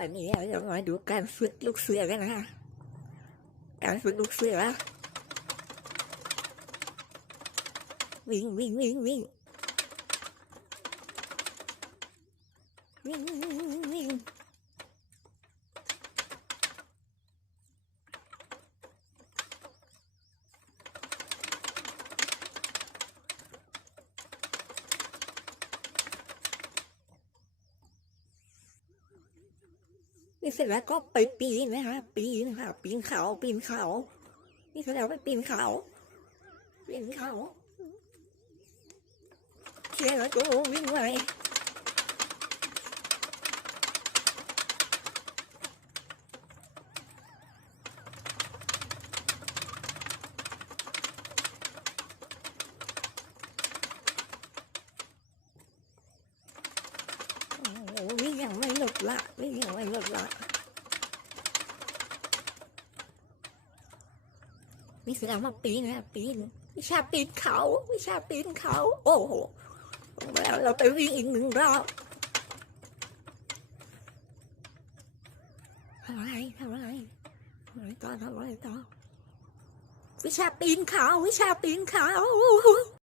วันนี้เราจะมาดูการฝึกลูกเสือกันนะคะการฝึกลูกเสือวิ่งวิ่งวิ่งวิ่งวิ่งวิ่งวิ่งวิ่ง นี่เสร็จแล้วก็ไปปีนนะคะปีนค่ะปีนเขาปีนเขานี่เสร็จแล้วไปปีนเขาปีนเขาเชียร์แล้วก็วิ่งไปโอ้โหวิ่งยังไม่ห ละวิ่งยังไม่หลุดละนี่เสร็จแล้วมาปีนนะปีนวิชาปีนเขา วิชาปีนเขา โอ้โหแล้วเราไปวิ่งอีกหนึ่งรอบทำอะไรทำอะไรทำอะไรต่อทำอะไรต่อวิชาปีนเขา วิชาปีนเขา